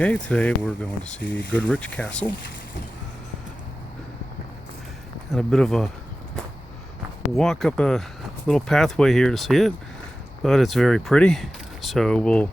Okay, today we're going to see Goodrich Castle. Got a bit of a walk up a little pathway here to see it, but it's very pretty, so we'll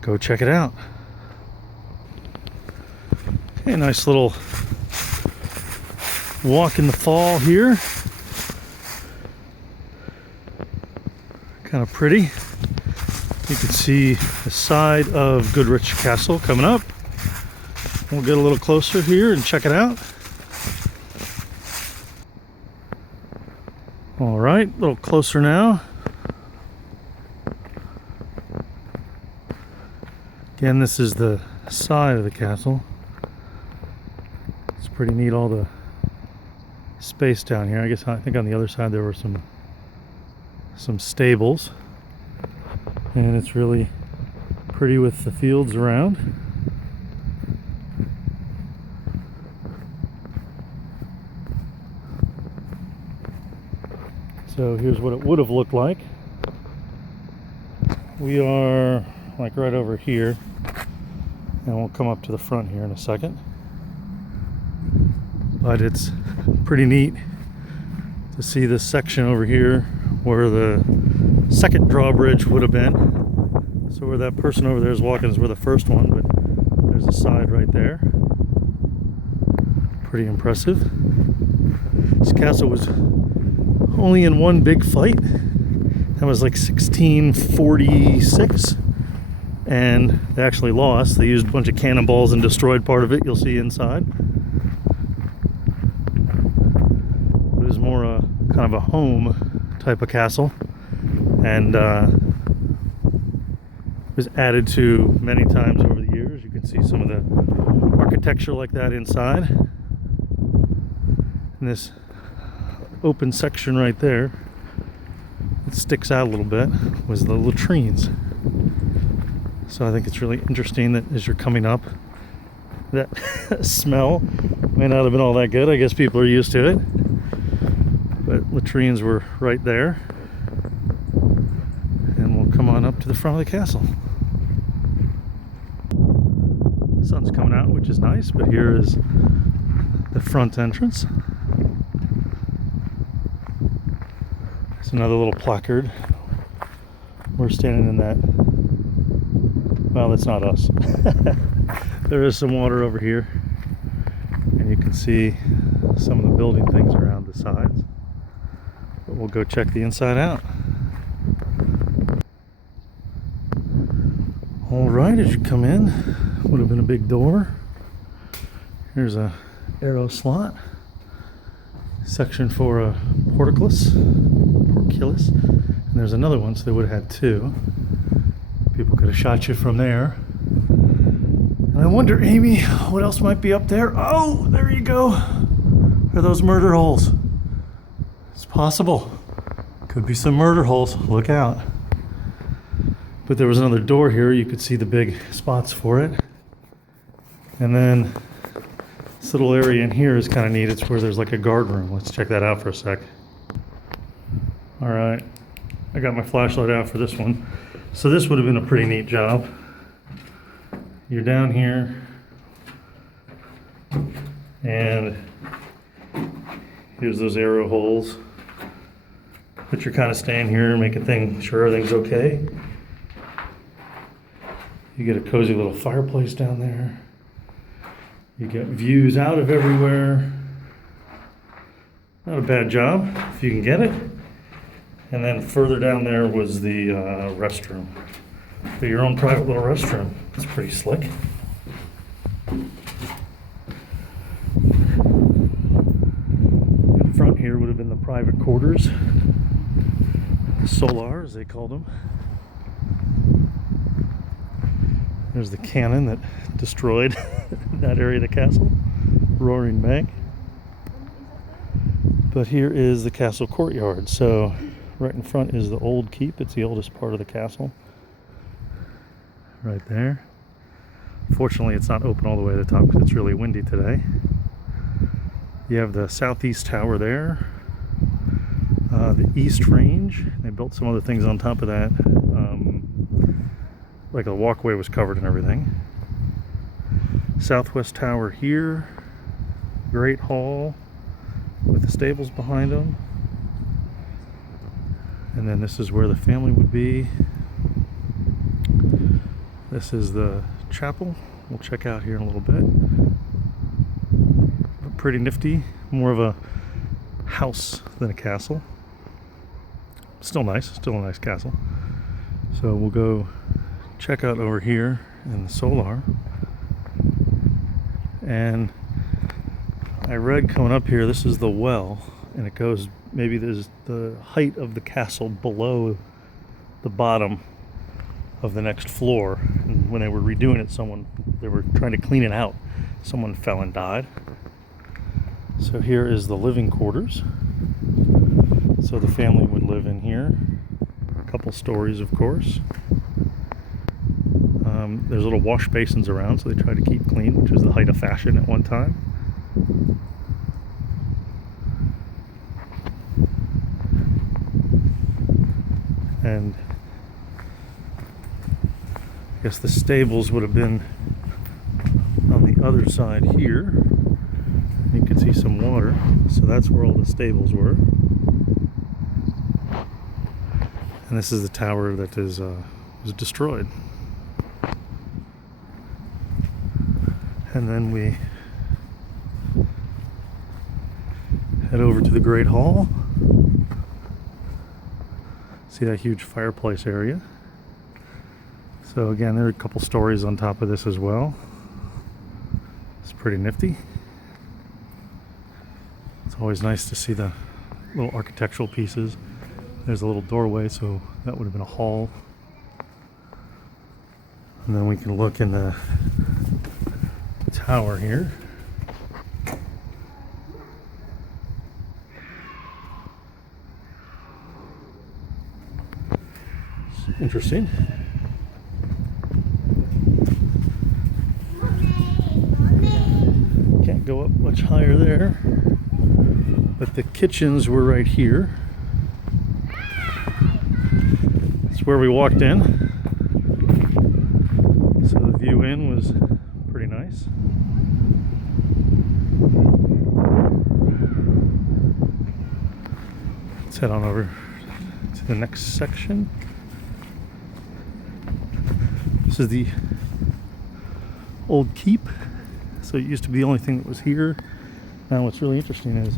go check it out. Okay, nice little walk in the fall here. Kind of pretty. You can see the side of Goodrich Castle coming up. We'll get a little closer here and check it out. All right, a little closer now. Again, this is the side of the castle. It's pretty neat, all the space down here. I think on the other side there were some stables. And it's really pretty with the fields around. So here's what it would have looked like. We are like right over here, and we'll come up to the front here in a second. But it's pretty neat to see this section over here where the second drawbridge would have been. So where that person over there is walking is where the first one, but there's a side right there. Pretty impressive. This castle was only in one big fight. That was like 1646, and they actually lost. They used a bunch of cannonballs and destroyed part of it. You'll see inside. It was more a kind of a home type of castle, and was added to many times over the years. You can see some of the architecture like that inside. And this open section right there, it sticks out a little bit, was the latrines. So I think it's really interesting that as you're coming up, that smell may not have been all that good. I guess people are used to it. But latrines were right there. And we'll come on up to the front of the castle. The sun's coming out, which is nice, but here is the front entrance. It's another little placard. We're standing in that. Well, that's not us. There is some water over here, and you can see some of the building things around the sides. But we'll go check the inside out. All right, as you come in, would have been a big door. Here's a arrow slot. Section for a portcullis. And there's another one, so they would have had two. People could have shot you from there. And I wonder, Amy, what else might be up there? Oh, there you go. Are those murder holes? It's possible. Could be some murder holes. Look out. But there was another door here. You could see the big spots for it. And then this little area in here is kind of neat. It's where there's like a guard room. Let's check that out for a sec. All right. I got my flashlight out for this one. So this would have been a pretty neat job. You're down here, and here's those arrow holes. But you're kind of staying here, making sure everything's okay. You get a cozy little fireplace down there. You get views out of everywhere. Not a bad job, if you can get it. And then further down there was the restroom. For your own private little restroom. It's pretty slick. In front here would have been the private quarters. Solar, as they called them. There's the cannon that destroyed that area of the castle. Roaring Meg. But here is the castle courtyard. So right in front is the old keep. It's the oldest part of the castle. Right there. Fortunately, it's not open all the way to the top because it's really windy today. You have the southeast tower there. The east range. They built some other things on top of that. Like the walkway was covered and everything. Southwest Tower here. Great hall with the stables behind them. And then this is where the family would be. This is the chapel. We'll check out here in a little bit. But pretty nifty. More of a house than a castle. Still nice. Still a nice castle. So we'll go check out over here in the solar. And I read coming up here, this is the well, and it goes, maybe there's the height of the castle below the bottom of the next floor. And when they were redoing it, they were trying to clean it out. Someone fell and died. So here is the living quarters. So the family would live in here. A couple stories, of course. There's little wash basins around, so they try to keep clean, which was the height of fashion at one time. And I guess the stables would have been on the other side here. You can see some water, so that's where all the stables were. And this is the tower that was destroyed. And then we head over to the Great Hall. See that huge fireplace area. So again, there are a couple stories on top of this as well. It's pretty nifty. It's always nice to see the little architectural pieces. There's a little doorway, so that would have been a hall. And then we can look in the tower here. It's interesting. Can't go up much higher there. But the kitchens were right here. That's where we walked in. So the view in was pretty nice. Let's head on over to the next section. This is the old keep. So it used to be the only thing that was here. Now what's really interesting is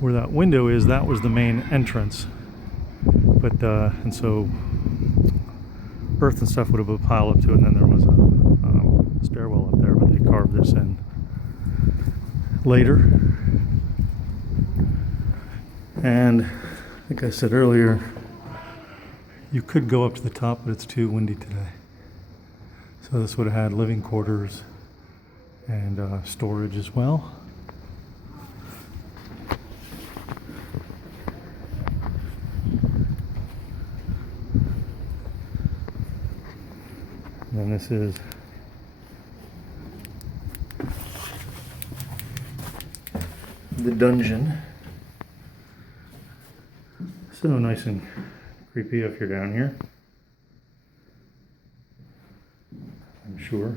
where that window is, that was the main entrance. But and so earth and stuff would have been piled up to it, and then there was a stairwell up there, but they carved this in later. And like I said earlier, you could go up to the top, but it's too windy today. So this would have had living quarters and storage as well. And then this is the dungeon. So nice and creepy if you're down here. I'm sure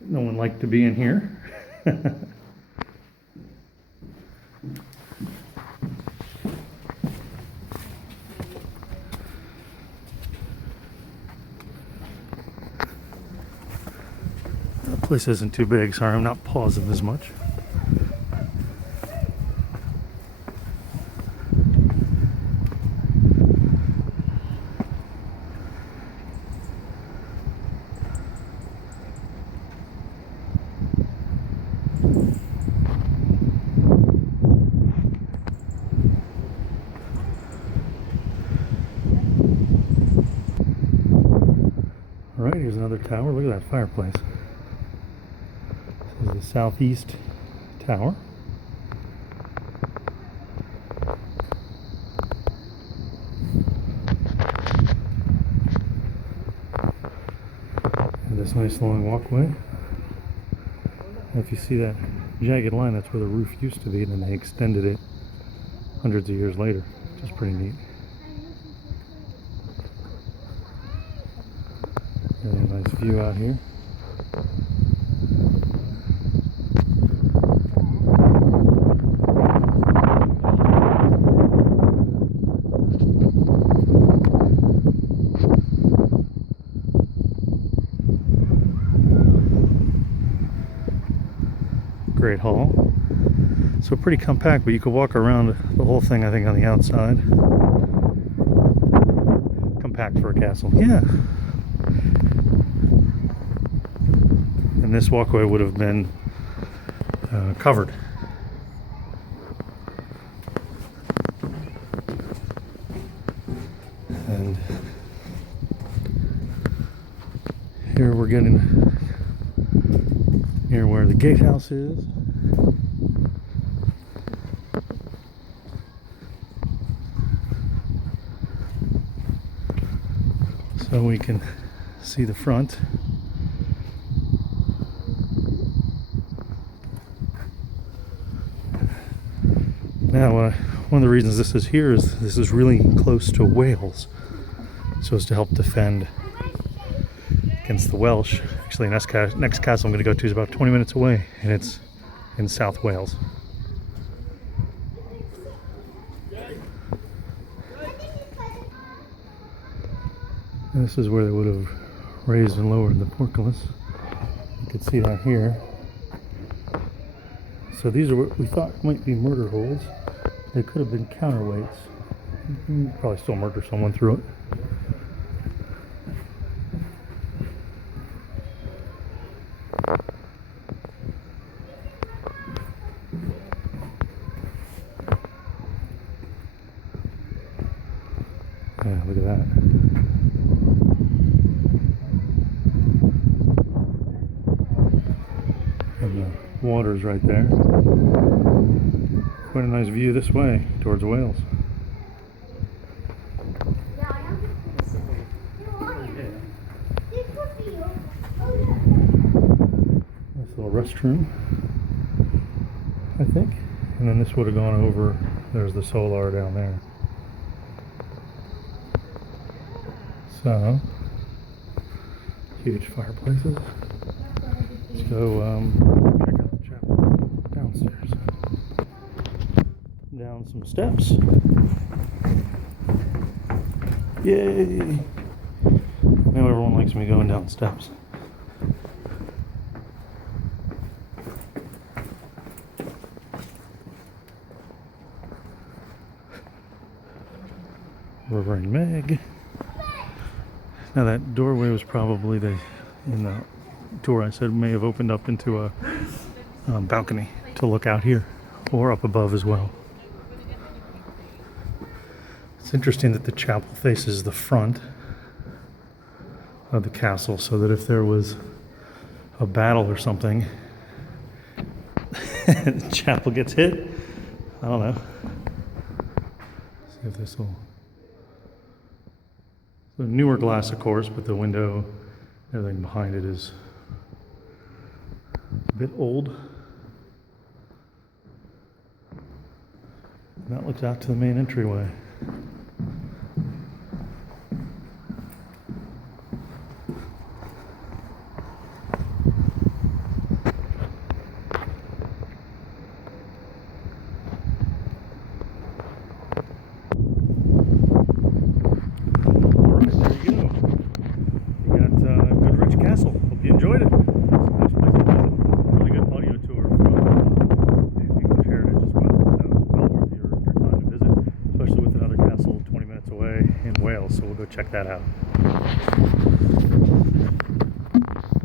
no one liked to be in here. That place isn't too big. Sorry, I'm not pausing as much. Alright, here's another tower. Look at that fireplace. This is the southeast tower. And this nice long walkway. And if you see that jagged line, that's where the roof used to be, and then they extended it hundreds of years later, which is pretty neat. Really nice view out here. Great hall. So pretty compact, but you could walk around the whole thing, I think, on the outside. Compact for a castle, yeah. And this walkway would have been covered. And here we're getting near where the gatehouse is. So we can see the front. Now, one of the reasons this is here is this is really close to Wales, so as to help defend against the Welsh. Actually, next castle I'm going to go to is about 20 minutes away, and it's in South Wales. And this is where they would have raised and lowered the portcullis. You can see that here. So these are what we thought might be murder holes. They could have been counterweights. You could probably still murder someone through it. Yeah, look at that. And the water's right there. Quite a nice view this way towards Wales. Nice little restroom, I think. And then this would have gone over, there's the solar down there. So, huge fireplaces. Let's go check out the chapel downstairs. Down some steps. Yay! Now everyone likes me going down steps. Reverend Meg. Now that doorway was probably in the tour I said may have opened up into a balcony to look out here or up above as well. It's interesting that the chapel faces the front of the castle so that if there was a battle or something, the chapel gets hit. I don't know. See if this will. The newer glass, of course, but the window, everything behind it is a bit old. And that looks out to the main entryway. Goodrich Castle. Hope you enjoyed it. It's a nice place to visit. Really good audio tour from English Heritage as well. So well worth your time to visit, especially with another castle 20 minutes away in Wales. So we'll go check that out.